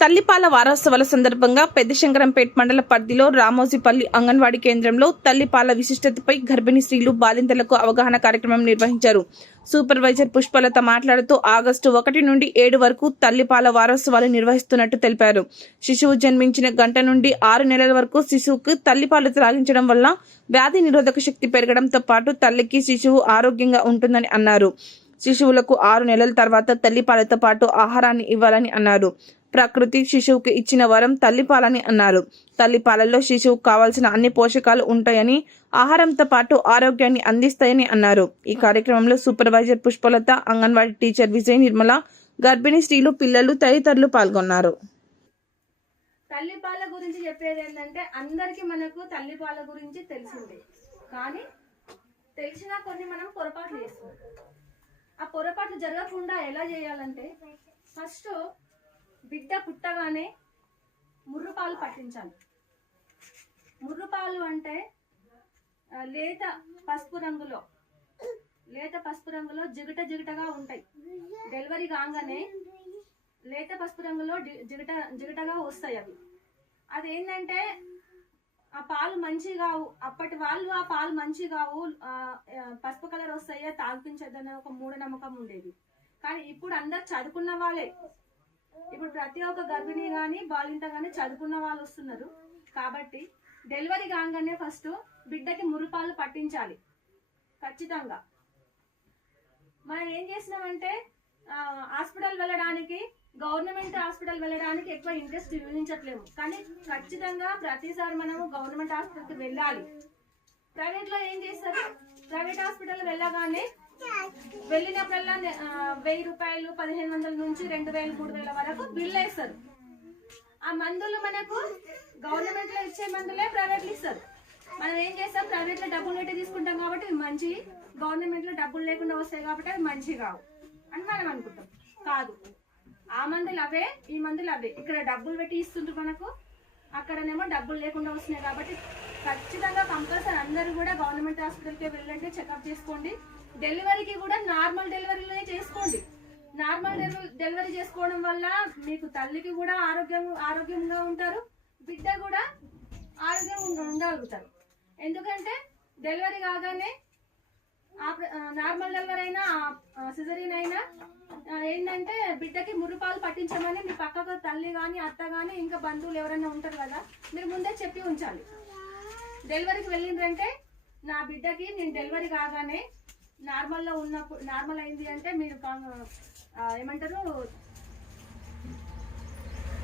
తల్లిపాల వారోత్సవాల సందర్భంగా పెద్దశంకరంపేట మండల పరిధిలో రామోజీపల్లి అంగన్వాడీ కేంద్రంలో తల్లిపాల విశిష్టతపై గర్భిణీ స్త్రీలు బాలింతలకు అవగాహన కార్యక్రమం నిర్వహించారు. సూపర్వైజర్ పుష్పలత మాట్లాడుతూ ఆగస్టు 1 నుండి 7 వరకు తల్లిపాల వారోత్సవాలు నిర్వహిస్తున్నట్టు తెలిపారు. శిశువు జన్మించిన గంట నుండి 6 నెలల వరకు శిశువుకు తల్లిపాలు త్రాగించడం వల్ల వ్యాధి నిరోధక శక్తి పెరగడంతో పాటు తల్లికి శిశువు ఆరోగ్యంగా ఉంటుందని అన్నారు. శిశువులకు 6 నెలల తర్వాత తల్లిపాలతో పాటు ఆహారాన్ని ఇవ్వాలని అన్నారు. ప్రకృతి శిశువుకి ఇచ్చిన వరం తల్లిపాలని అన్నారు. తల్లిపాలలో శిశువుకు కావాల్సిన అన్ని పోషకాలు ఉంటాయని, ఆహారంతో పాటు ఆరోగ్యాన్ని అందిస్తాయని అన్నారు. ఈ కార్యక్రమంలో సూపర్వైజర్ పుష్పలత, అంగన్వాడీ టీచర్ విజయ నిర్మల, గర్భిణీ స్త్రీలు, పిల్లలు తదితరులు పాల్గొన్నారు. తల్లిపాల గురించి చెప్పేది ఏంటంటే అందరికీ మనకు తల్లిపాల గురించి తెలిసిందే, కానీ తెలిసినా కొన్ని మనం పొరపాట్లు చేస్తాం. ఆ పొరపాట్లు జరగకుండా ఎలా చేయాలంటే ఫస్ట్ బిడ్డ పుట్టగానే ముర్రుపాలు పట్టించాలి. ముర్రుపాలు అంటే లేత పసుపు రంగులో జిగటగా ఉంటాయి. డెలివరీ కాగానే లేత పసుపు రంగులో జిగటగా వస్తాయి. అదేంటంటే ఆ పాలు మంచి కావు, అప్పటి వాళ్ళు ఆ పాలు మంచి కావు, పసుపు కలర్ వస్తాయో తాగిపించద్దనే ఒక మూఢనమ్మకం ఉండేది. కానీ ఇప్పుడు అందరు చదువుకున్న వాళ్ళే, ఇప్పుడు ప్రతి ఒక్క గర్భిణి కానీ బాలింత కానీ చదువుకున్న వాళ్ళు వస్తున్నారు. కాబట్టి డెలివరీ కాగానే ఫస్ట్ బిడ్డకి మురుపాలు పట్టించాలి ఖచ్చితంగా. మనం ఏం చేసినామంటే హాస్పిటల్ వెళ్ళడానికి, గవర్నమెంట్ హాస్పిటల్ వెళ్ళడానికి ఎక్కువ ఇంట్రెస్ట్ చూపించట్లేము. కానీ ఖచ్చితంగా ప్రతిసారి మనము గవర్నమెంట్ హాస్పిటల్కి వెళ్ళాలి. ప్రైవేట్లో ఏం చేస్తారు, ప్రైవేట్ హాస్పిటల్ వెళ్ళగానే వెళ్ళినప్పుడల్లా 1000 రూపాయలు, 1500 నుంచి 2000, 3000 వరకు బిల్ వేస్తారు. ఆ మందులు మనకు గవర్నమెంట్ లో ఇచ్చే మందులే ప్రైవేట్లు ఇస్తారు. మనం ఏం చేస్తాం, ప్రైవేట్ లో డబ్బులు పెట్టి తీసుకుంటాం కాబట్టి అవి మంచి, గవర్నమెంట్ లో డబ్బులు లేకుండా వస్తాయి కాబట్టి అవి మంచి కావు అని మనం అనుకుంటాం. కాదు, ఆ మందులు అవే, ఈ మందులు అవే. ఇక్కడ డబ్బులు పెట్టి ఇస్తుంటారు మనకు, అక్కడనేమో డబ్బులు లేకుండా వస్తున్నాయి. కాబట్టి ఖచ్చితంగా కంపల్సరీ అందరూ కూడా గవర్నమెంట్ హాస్పిటల్కి వెళ్ళండి, చెకప్ చేసుకోండి. డెలివరీకి కూడా నార్మల్ డెలివరీలోనే చేసుకోండి. నార్మల్ డెలివరీ చేసుకోవడం వల్ల మీకు తల్లికి కూడా ఆరోగ్యంగా ఉంటారు, బిడ్డ కూడా ఆరోగ్యంగా ఉండగలుగుతారు. ఎందుకంటే డెలివరీ కాగానే నార్మల్ డెలివరీ అయినా సిజరీన్ అయినా ఏంటంటే బిడ్డకి మురుపాలు పట్టించమని మీ పక్కకు తల్లి కానీ, అత్త కానీ, ఇంకా బంధువులు ఎవరైనా ఉంటారు కదా, మీరు ముందే చెప్పి ఉంచాలి. డెలివరీకి వెళ్ళిందంటే నా బిడ్డకి నేను డెలివరీ కాగానే నార్మల్లో ఉన్నప్పుడు, నార్మల్ అయింది అంటే మీరు ఏమంటారు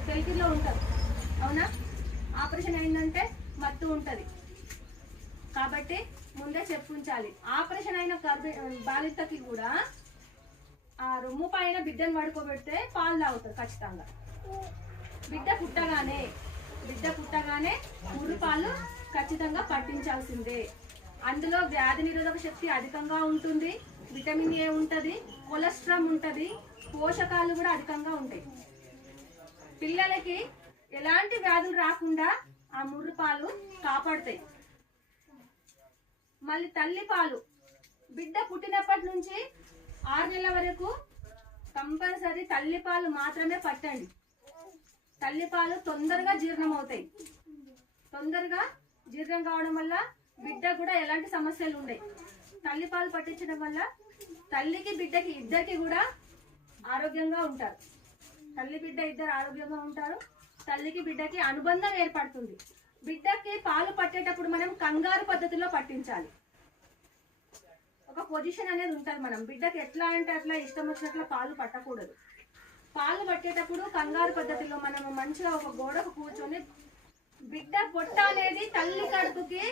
సెల్ఫీలో ఉంటారు, అవునా? ఆపరేషన్ అయిందంటే మత్తు ఉంటుంది కాబట్టి ముందే చెప్పుంచాలి. ఆపరేషన్ అయిన బాలింతకి కూడా ఆ రొమ్ము పైన బిడ్డను పడుకోబెడితే పాలు తాగుతారు ఖచ్చితంగా. బిడ్డ పుట్టగానే ముర్రుపాలు ఖచ్చితంగా పట్టించాల్సిందే. అందులో వ్యాధి నిరోధక శక్తి అధికంగా ఉంటుంది, విటమిన్ ఏ ఉంటుంది, కొలెస్ట్రాల్ ఉంటుంది, పోషకాలు కూడా అధికంగా ఉంటాయి. పిల్లలకి ఎలాంటి వ్యాధులు రాకుండా ఆ ముర్రుపాలు కాపాడుతాయి. మళ్ళీ తల్లిపాలు బిడ్డ పుట్టినప్పటి నుంచి 6 నెలల వరకు కంపల్సరీ తల్లిపాలు మాత్రమే పట్టండి. తల్లిపాలు తొందరగా జీర్ణం అవుతాయి. తొందరగా జీర్ణం కావడం వల్ల బిడ్డ కూడా ఎలాంటి సమస్యలు ఉండవు. తల్లిపాలు పట్టించడం వల్ల తల్లికి బిడ్డకి ఇద్దరికి కూడా ఆరోగ్యంగా ఉంటారు. తల్లి బిడ్డ ఇద్దరు ఆరోగ్యంగా ఉంటారు. తల్లికి బిడ్డకి అనుబంధం ఏర్పడుతుంది. బిడ్డకి పాలు పట్టేటప్పుడు మనం కంగారు పద్ధతిలో పట్టించాలి. ఒక పొజిషన్ అనేది ఉంటుంది. మనం బిడ్డకి ఎట్లా అంటే అట్లా ఇష్టం వచ్చినట్లు పాలు పట్టకూడదు. పాలు పట్టేటప్పుడు కంగారు పద్ధతిలో మనం మంచిగా ఒక గోడకు కూర్చొని, బిడ్డ పొట్ట అనేది తల్లి కడుపుకి